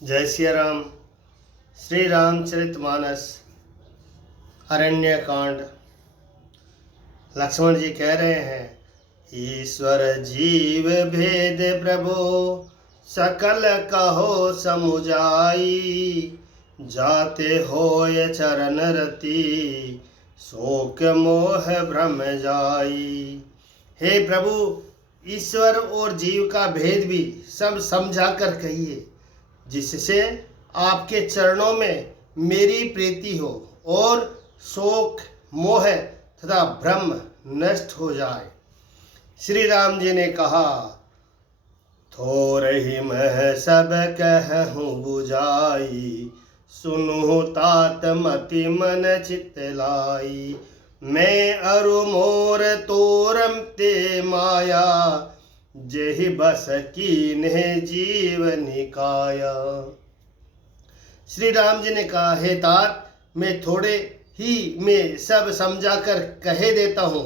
जय श्री राम। श्री रामचरितमानस अरण्य कांड। लक्ष्मण जी कह रहे हैं, ईश्वर जीव भेद प्रभु सकल कहो समुझाई, जाते होय चरण रति शोक मोह भ्रम जाई। हे प्रभु, ईश्वर और जीव का भेद भी सब समझा कर कहिए, जिससे आपके चरणों में मेरी प्रीति हो और शोक मोह तथा भ्रम नष्ट हो जाए। श्री राम जी ने कहा, थोरहि मह सब कहूँ बुझाई, सुनु तात मति मन चित लाई। मैं अरु मोर तोरम ते माया, जेहि बस कीन्हे जीव निकाया। श्री राम जी ने कहा, हे तात, मैं थोड़े ही में सब समझा कर कहे देता हूँ,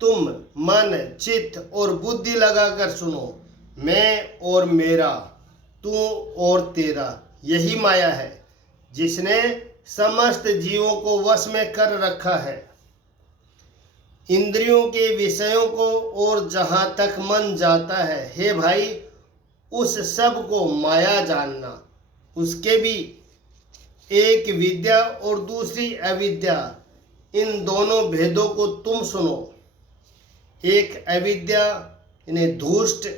तुम मन चित्त और बुद्धि लगाकर सुनो। मैं और मेरा, तू और तेरा, यही माया है जिसने समस्त जीवों को वश में कर रखा है। इंद्रियों के विषयों को और जहाँ तक मन जाता है, हे भाई, उस सब को माया जानना। उसके भी एक विद्या और दूसरी अविद्या, इन दोनों भेदों को तुम सुनो। एक अविद्या इन्हें दुष्ट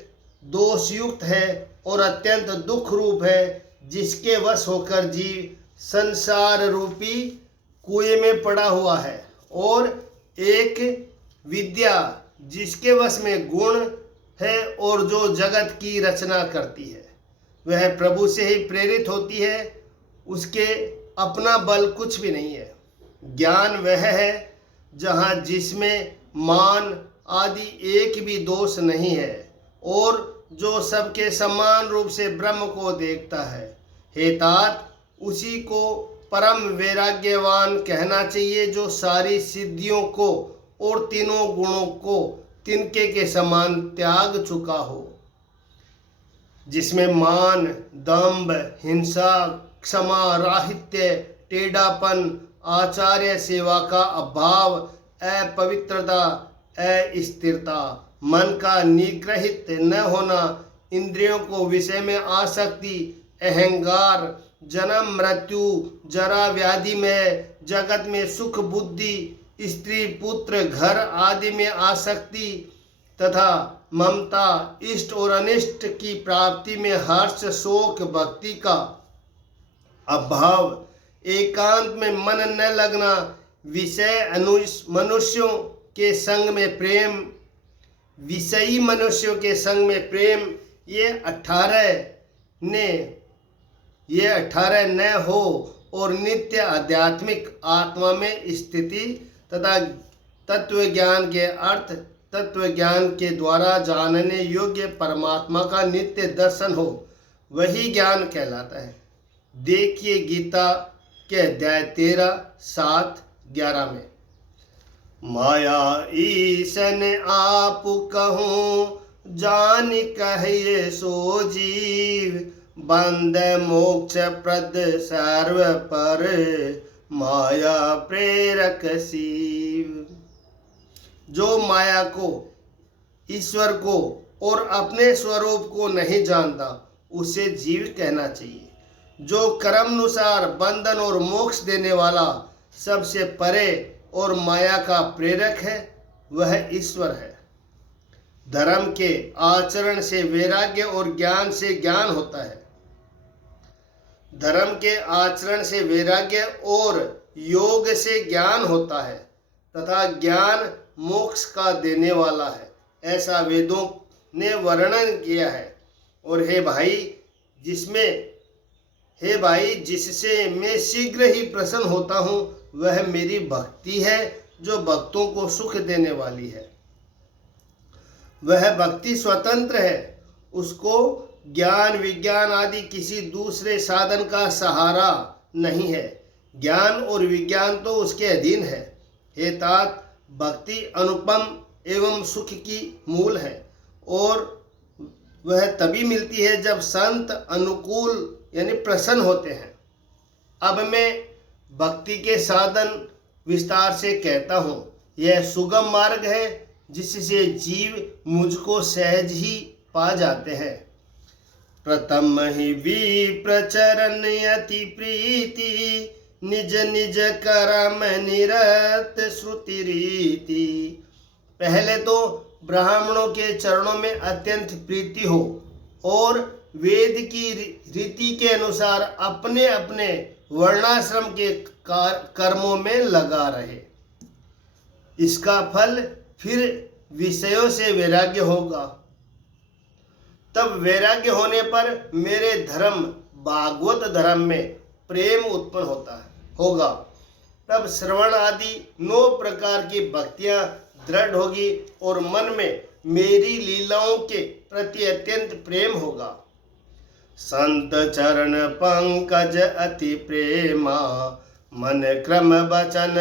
दोषयुक्त है और अत्यंत दुख रूप है, जिसके वश होकर जीव संसार रूपी कुएं में पड़ा हुआ है। और एक विद्या जिसके वश में गुण है और जो जगत की रचना करती है, वह प्रभु से ही प्रेरित होती है, उसके अपना बल कुछ भी नहीं है। ज्ञान वह है जहाँ जिसमें मान आदि एक भी दोष नहीं है और जो सबके समान रूप से ब्रह्म को देखता है। हे तात, उसी को परम वैराग्यवान कहना चाहिए, जो सारी सिद्धियों को और तीनों गुणों को तिनके के समान त्याग चुका हो, जिसमें मान, दंभ, हिंसा, क्षमा, राहित्य, टेढ़ापन, आचार्य सेवा का अभाव, अपवित्रता, अस्थिरता, मन का निग्रहित न होना, इंद्रियों को विषय में आसक्ति, अहंकार, जन्म मृत्यु, जरा व्याधि में, जगत में सुख बुद्धि, स्त्री पुत्र घर आदि में आसक्ति तथा ममता, इष्ट और अनिष्ट की प्राप्ति में हर्ष, शोक, भक्ति का अभाव, एकांत में मन न लगना, विषय मनुष्यों के संग में प्रेम, विषयी मनुष्यों के संग में प्रेम, ये 18 न हो और नित्य आध्यात्मिक आत्मा में स्थिति तथा तत्व ज्ञान के अर्थ, तत्व ज्ञान के द्वारा जानने योग्य परमात्मा का नित्य दर्शन हो, वही ज्ञान कहलाता है। देखिए गीता के अध्याय 13, 7, 11 में, माया ईसन आप कहूँ जान कहिए सो जीव, बंद मोक्ष प्रद सर्व पर माया प्रेरक शिव। जो माया को, ईश्वर को और अपने स्वरूप को नहीं जानता, उसे जीव कहना चाहिए। जो कर्मानुसार बंधन और मोक्ष देने वाला, सबसे परे और माया का प्रेरक है, वह ईश्वर है। धर्म के आचरण से वैराग्य और ज्ञान से ज्ञान होता है। धर्म के आचरण से वैराग्य और योग से ज्ञान होता है तथा ज्ञान मोक्ष का देने वाला है, ऐसा वेदों ने वर्णन किया है। और हे भाई, जिससे मैं शीघ्र ही प्रसन्न होता हूँ, वह मेरी भक्ति है, जो भक्तों को सुख देने वाली है। वह भक्ति स्वतंत्र है, उसको ज्ञान विज्ञान आदि किसी दूसरे साधन का सहारा नहीं है। ज्ञान और विज्ञान तो उसके अधीन है। हे तात, भक्ति अनुपम एवं सुख की मूल है और वह तभी मिलती है जब संत अनुकूल यानी प्रसन्न होते हैं। अब मैं भक्ति के साधन विस्तार से कहता हूँ। यह सुगम मार्ग है जिससे जीव मुझको सहज ही पा जाते हैं। प्रथम ही विप्र चरण अति प्रीति, निज निज करम निरत श्रुति रीति। पहले तो ब्राह्मणों के चरणों में अत्यंत प्रीति हो और वेद की रीति के अनुसार अपने अपने वर्णाश्रम के कर्मों में लगा रहे। इसका फल फिर विषयों से वैराग्य होगा। तब वैराग्य होने पर मेरे धर्म भागवत धर्म में प्रेम उत्पन्न होगा। तब श्रवण आदि 9 प्रकार की भक्तियां दृढ़ होगी और मन में मेरी लीलाओं के प्रति अत्यंत प्रेम होगा। संत चरण पंकज अति प्रेमा, मन क्रम वचन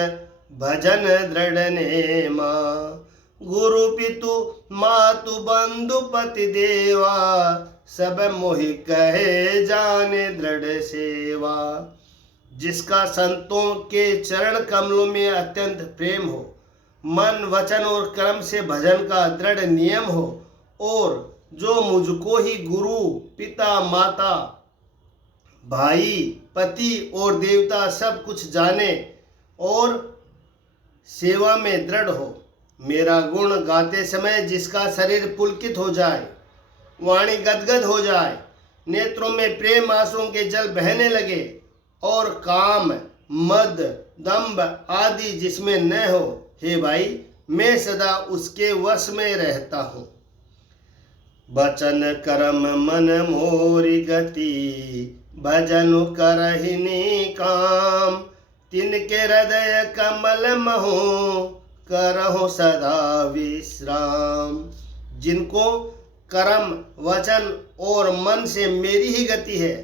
भजन दृढ़ नेमा। गुरु पितु मातु बंधु पति देवा, सब मोहि कहे जाने दृढ़ सेवा। जिसका संतों के चरण कमलों में अत्यंत प्रेम हो, मन वचन और कर्म से भजन का दृढ़ नियम हो, और जो मुझको ही गुरु पिता माता भाई पति और देवता सब कुछ जाने और सेवा में दृढ़ हो। मेरा गुण गाते समय जिसका शरीर पुलकित हो जाए, वाणी गदगद हो जाए, नेत्रों में प्रेम आंसुओं के जल बहने लगे और काम मद दंभ आदि जिसमें न हो, हे भाई मैं सदा उसके वश में रहता हूँ। वचन कर्म मन मोरी गति, भजन करहिनी काम। तिनके हृदय कमल महु, करहु सदा विश्राम। जिनको कर्म वचन और मन से मेरी ही गति है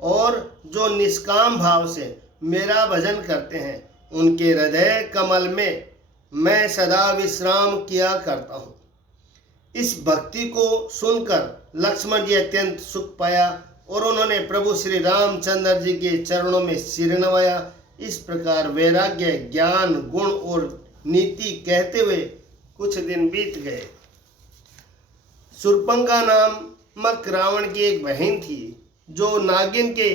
और जो निष्काम भाव से मेरा भजन करते हैं, उनके हृदय कमल में मैं सदा विश्राम किया करता हूँ। इस भक्ति को सुनकर लक्ष्मण जी अत्यंत सुख पाया और उन्होंने प्रभु श्री रामचंद्र जी के चरणों में सिर नवाया। इस प्रकार वैराग्य ज्ञान गुण और नीति कहते हुए कुछ दिन बीत गए। शूर्पणखा नामक रावण की एक बहन थी जो नागिन के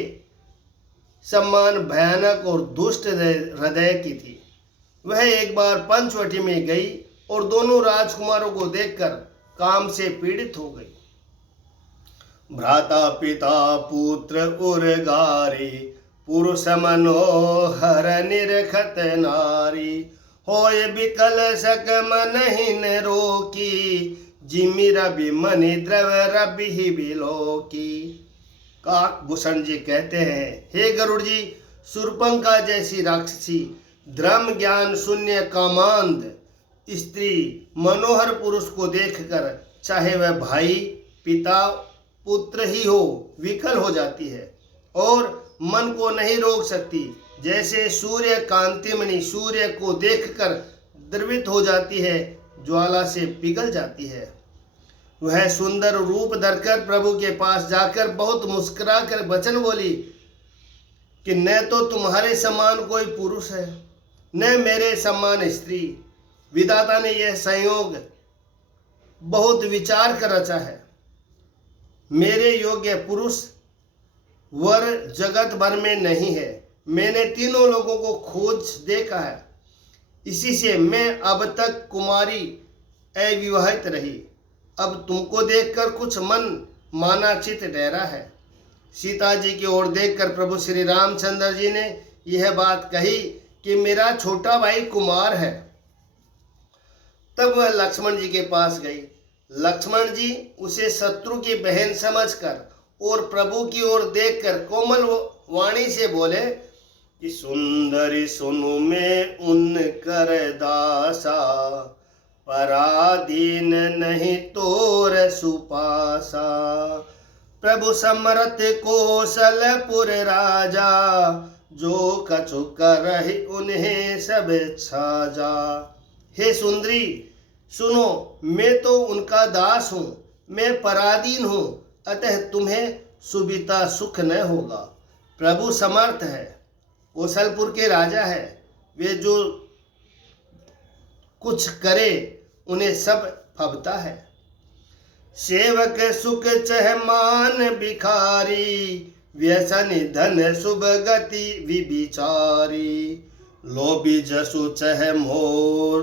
समान भयानक और दुष्ट हृदय की थी। वह एक बार पंचवटी में गई और दोनों राजकुमारों को देखकर काम से पीड़ित हो गई। भ्राता पिता पुत्र उर्गारी, पुरुष मनोहर निरखत नारी। होय विकल सक मन हिन रोकी, जिमि रवि मणि द्रव रवि ही बिलोकी। काकभूषण जी कहते हैं, हे गरुड़ जी, शूर्पणखा जैसी राक्षसी धर्म ज्ञान शून्य कामांध स्त्री मनोहर पुरुष को देखकर चाहे वह भाई पिता पुत्र ही हो विकल हो जाती है और मन को नहीं रोक सकती। जैसे सूर्य कांतिमणि सूर्य को देखकर द्रवित हो जाती है, ज्वाला से पिघल जाती है। वह सुंदर रूप धरकर प्रभु के पास जाकर बहुत मुस्कुरा कर वचन बोली कि न तो तुम्हारे समान कोई पुरुष है, न मेरे समान स्त्री। विधाता ने यह संयोग बहुत विचार कर रचा है। मेरे योग्य पुरुष वर जगत भर में नहीं है। मैंने तीनों लोगों को खोज देखा है, इसी से मैं अब तक कुमारी अविवाहित रही। अब तुमको देखकर कुछ मन माना चित ठहरा है। सीता जी की ओर देखकर प्रभु श्री रामचंद्र जी ने यह बात कही कि मेरा छोटा भाई कुमार है। तब वह लक्ष्मण जी के पास गई। लक्ष्मण जी उसे शत्रु की बहन समझकर और प्रभु की ओर देखकर कोमल वाणी से बोले कि सुंदरी सुनु में उन कर दासा, पराधीन नहीं तोर सुपासा। प्रभु समरथ कौशलपुर राजा, जो कछु करहि उन्हें सब छाजा। हे सुंदरी सुनो, मैं तो उनका दास हूँ। मैं पराधीन हूँ, अतः तुम्हें सुविता सुख न होगा। प्रभु समर्थ है, कौशलपुर के राजा है, वे जो कुछ करे उन्हें सब फबता है। सेवक सुख चह मान भिखारी, व्यसन धन शुभ गति विविचारी। लोभी जसु चह मोर,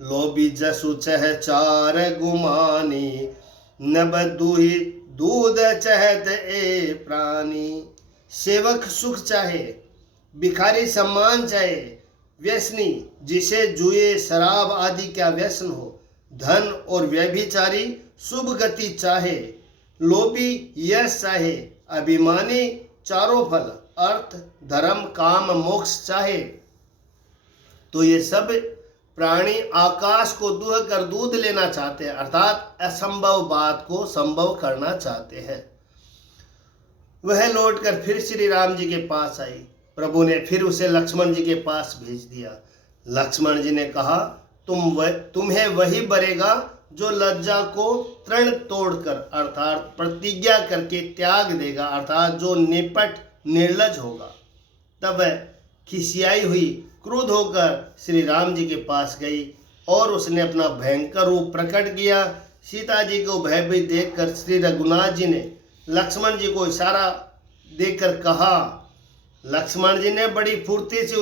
लोभी जसु चह चार गुमानी। नभ दूही दूध चहत ए प्राणी। सेवक सुख चाहे, भिखारी सम्मान चाहे, व्यसनी जिसे जुए शराब आदि का व्यसन हो, धन और व्यभिचारी शुभ गति चाहे, लोभी यश चाहे, अभिमानी चारों फल अर्थ धर्म काम मोक्ष चाहे, तो ये सब प्राणी आकाश को दुह कर दूध लेना चाहते हैं, अर्थात असंभव बात को संभव करना चाहते हैं। वह लौटकर फिर श्री राम जी के पास आई। प्रभु ने फिर उसे लक्ष्मण जी के पास भेज दिया। लक्ष्मण जी ने कहा, तुम्हें वही बरेगा जो लज्जा को तृण तोड़कर अर्थात प्रतिज्ञा करके त्याग देगा, अर्थात जो निपट निर्लज होगा। तब वह खिसियाई हुई क्रोध होकर श्री राम जी के पास गई और उसने अपना भयंकर रूप प्रकट किया। सीता जी को भयभीत देखकर श्री रघुनाथ जी ने लक्ष्मण जी को इशारा देकर कहा। लक्ष्मण जी ने बड़ी फुर्ती से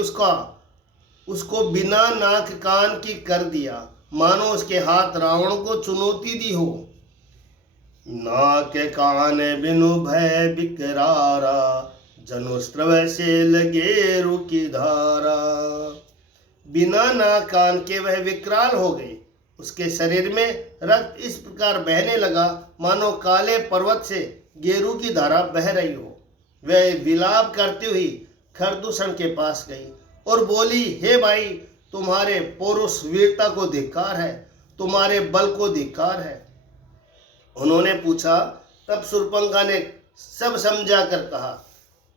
उसको बिना नाक कान की कर दिया, मानो उसके हाथ रावण को चुनौती दी हो। नाक कान बिनु भय बिकरारा, जनुस्त्रव से लगे रुकी धारा। बिना नाक कान के वह विकराल हो गई। उसके शरीर में रक्त इस प्रकार बहने लगा मानो काले पर्वत से गेरू की धारा बह रही हो। वह विलाप करती हुई खरदूषण के पास गई और बोली, हे भाई, तुम्हारे पौरुष वीरता को धिक्कार है, तुम्हारे बल को धिक्कार है। उन्होंने पूछा। तब शूर्पणखा ने सब समझा कर कहा।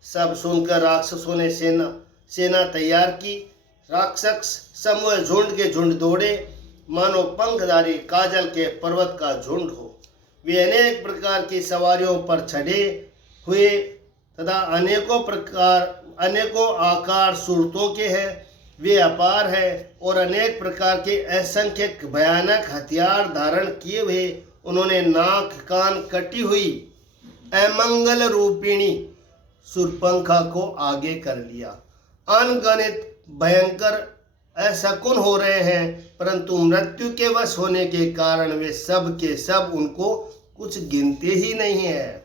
सब सुनकर राक्षसों ने सेना तैयार की। राक्षस समूह झुंड के झुंड दौड़े, मानो पंखधारी काजल के पर्वत का झुंड हो। वे अनेक प्रकार की सवारियों पर चढ़े हुए तथा अनेकों आकार सूरतों के हैं। वे अपार है और अनेक प्रकार के असंख्यक भयानक हथियार धारण किए हुए उन्होंने नाक कान कटी हुई अमंगल रूपिणी शूर्पणखा को आगे कर लिया। अनगणित भयंकर असकुन हो रहे हैं, परंतु मृत्यु के वश होने के कारण वे सब के सब उनको कुछ गिनते ही नहीं है।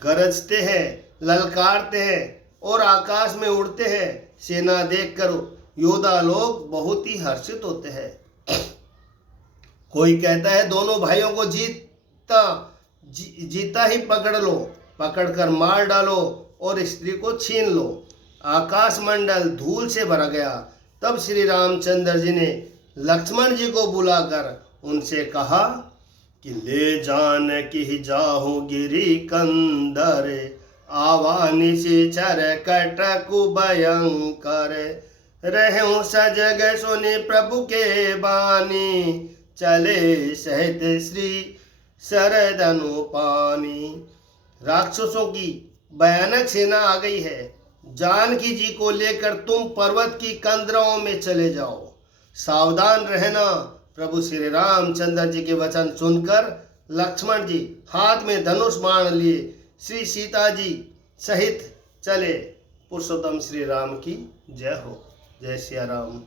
गरजते हैं, ललकारते हैं और आकाश में उड़ते हैं। सेना देखकर योद्धा लोग बहुत ही हर्षित होते हैं। कोई कहता है, दोनों भाइयों को जीता ही पकड़ लो, पकड़कर मार डालो और स्त्री को छीन लो। आकाश मंडल धूल से भर गया। तब श्री रामचंद्र जी ने लक्ष्मण जी को बुलाकर उनसे कहा कि ले जान की जाहू गिरी कंदर, आवानी से चर कटकु भयंकर। रहूं सजग सुनि प्रभु के बानी, चले सहित श्री शरदनु पानी। राक्षसों की भयानक सेना आ गई है। जानकी जी को लेकर तुम पर्वत की कंदरों में चले जाओ। सावधान रहना। प्रभु श्री रामचंद्र जी के वचन सुनकर लक्ष्मण जी हाथ में धनुष बाण लिए श्री सीता जी सहित चले। पुरुषोत्तम श्री राम की जय हो। जय सिया राम।